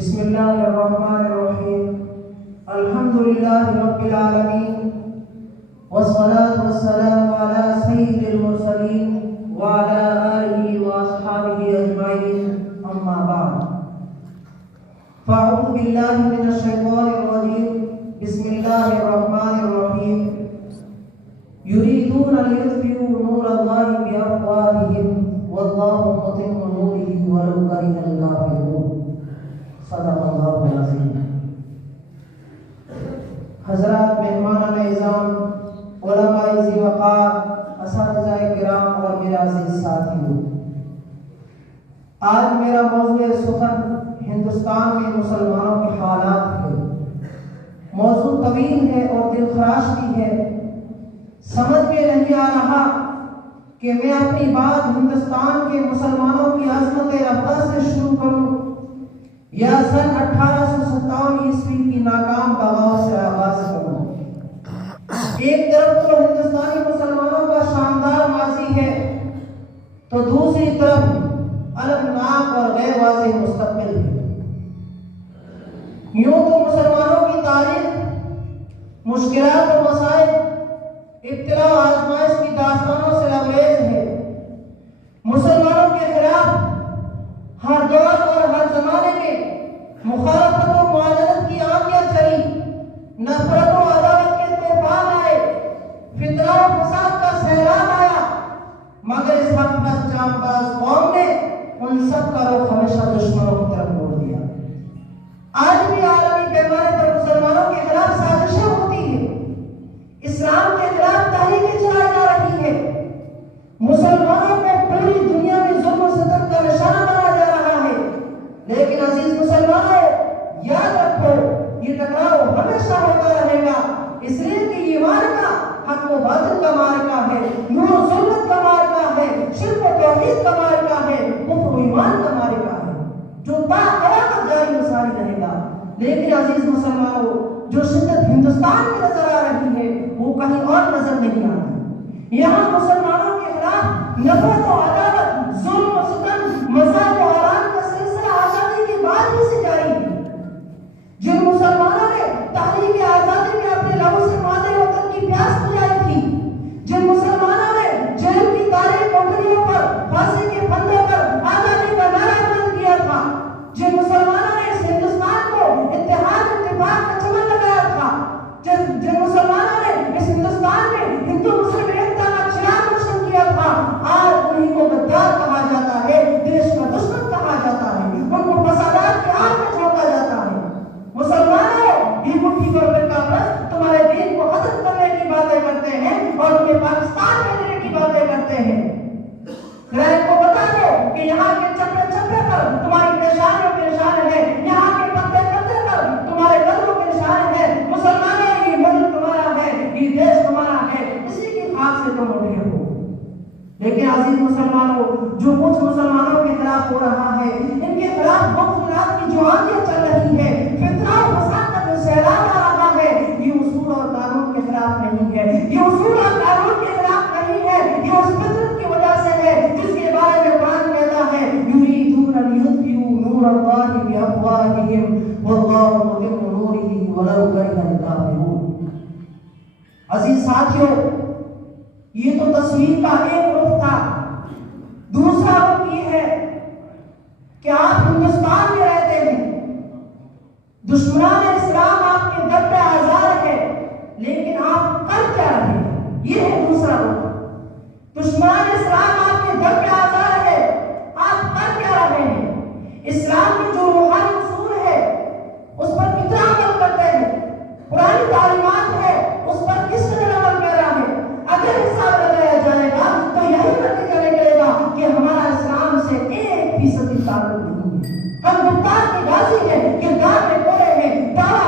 بسم اللہ الرحمن الرحیم الحمد للہ رب العالمین والصلاة والسلام علی سید المرسلین وعلی آلہ واصحابہ اجمعین اما بعد فاعوذ باللہ من الشیطان الرجیم بسم اللہ الرحمن الرحیم یریدون لیطفئوا نور اللہ بافواہہم واللہ متم نورہ ولو کرہ الکافرون صدق اللہ العظیم۔ حضرات مہمان اعظام، علماء ذی وقار، اساتذہ کرام اور میرے عزیز ساتھیوں، آج میرا موضوع سخن ہندوستان کے مسلمانوں کے حالات ہے۔ موضوع طویل ہے اور دل خراش بھی ہے۔ سمجھ میں نہیں آ رہا کہ میں اپنی بات ہندوستان کے مسلمانوں کی عظمت رفتہ سے شروع کروں یا سن 1857 عیسوی کی ناکام بغاوت سے آغاز کروں۔ ایک طرف تو ہندوستانی مسلمانوں کا شاندار ماضی ہے تو دوسری طرف المناک اور غیر واضح مستقبل ہے۔ یوں تو مسلمانوں کی تاریخ مشکلات و مسائل، ابتلا و آزمائش کی داستانوں سے لبریز ہے۔ مسلمانوں کے خلاف ہر دور اور ہر زمانے میں مخالفت و معاندت کی آندیاں چلی، نفرت و عداوت کے طوفان آئے، فتنہ و فساد کا سیلاب آیا، مگر اس حق پرست جانباز قوم نے ان سب کا رخ ہمیشہ دشمنوں کی طرف موڑ دیا۔ آج بھی عالمی پیمانے پر مسلمانوں کے خلاف سازشیں ہوتی ہیں، اسلام کے خلاف تحریکیں چلائی جا رہی ہے، مسلمانوں کو پوری دنیا میں ظلم و ستم کا نشانہ بنا جا رہا ہے۔ لیکن عزیز مسلمانوں، یاد رکھو یہ ٹکراؤ ہمیشہ ہوتا رہے گا، اس لیے کہ یہ معرکہ حق و باطل کا معرکہ ہے، نور و ظلمت کا معرکہ ہے، شرک و توحید کا معرکہ ہے، کفر و ایمان کا معرکہ ہے، جو تا قیامت جاری و ساری رہے گا۔ لیکن عزیز مسلمانوں، جو شدت ہندوستان میں نظر آ رہی ہے وہ کہیں اور نظر نہیں آتی۔ یہاں مسلمانوں کے خلاف نفرت و عداوت، ظلم و ستم، مذاق و حرام کا سلسلہ آزادی کے بعد ہی سے جاری ہے۔ جن مسلمانوں نے تحریک آزادی میں اپنے لہو سے مادر وطن کی پیاس بجھائی تھی، جن مسلمانوں نے جیل کی تاریخ کوٹریوں پر، پھانسی کے پھندے پر آزادی کا نعرہ بلند کیا تھا، جن مسلمانوں نے اس ہندوستان کو اتحاد اتفاق کا چمن لگایا تھا، جن مسلمانوں نے اس ہندوستان میں ہندو مسلم ایکتا کا چراغ روشن کیا تھا، آج انہیں کو غدار کہا جاتا ہے، دیش کا دشمن کہا جاتا ہے، ان کو فسادات کی آگ میں جھونکا جاتا ہے۔ مسلمانوں، یہ مٹھی پر فرقہ پرست تمہارے دین کو ختم کرنے کی باتیں کرتے ہیں اور تمہیں پاکستان بھیجنے کی باتیں کرتے ہیں۔ ذرا ان کو بتا دو کہ یہاں کے چپے چپے پر تمہاری پریشانیوں کے نشان ہے، یہاں کے پتے پتے پر تمہارے قدروں کے نشان ہے۔ مسلمانوں، یہ ملک تمہارا ہے، یہ دیش تمہارا ہے، اسی کی خاک سے تم اٹھے ہو۔ لیکن عزیز مسلمانوں، جو کچھ مسلمانوں کے خلاف ہو رہا ہے، ان کے خلاف مخالفت کی جو آندیاں چل رہی ہے، فتنہ و فساد کا جو سیلاب آ رہا ہے، یہ اصول اور قانون کے خلاف نہیں ہے، یہ اصول اور قانون کے خلاف نہیں ہے، یہ اس فطرت کی وجہ سے ہے جس کے بارے میں قرآن کہتا ہے یریدون لیطفئوا نور اللہ بافواہہم واللہ متم نورہ ولو کرہ الکافرون۔ عزیز ساتھیوں، یہ تو تصویر کا ایک رخ تھا۔ دوسرا رخ یہ ہے کہ آپ ہندوستان میں رہتے ہیں، دشمنان اسلام آپ کے در پہ آزار ہے، لیکن آپ کر کیا رہے ہیں؟ یہ ہے دوسرا رخ۔ دشمنان اسلام آپ کے در پہ آزار ہے، آپ کر کیا رہے ہیں؟ اسلام میں جو روحانی اصول ہے اس پر کتنا عمل کرتے ہیں؟ پرانی تعلیمات ہے اس پر کس طرح عمل کر رہا ہے؟ اگر حساب لگایا جائے گا تو یہی نتیجہ نکلے گا کہ ہمارا اسلام سے 1% تعلق نہیں ہے۔ ہم گفتار کے غازی ہیں، کردار میں کوڑے ہیں، دعویٰ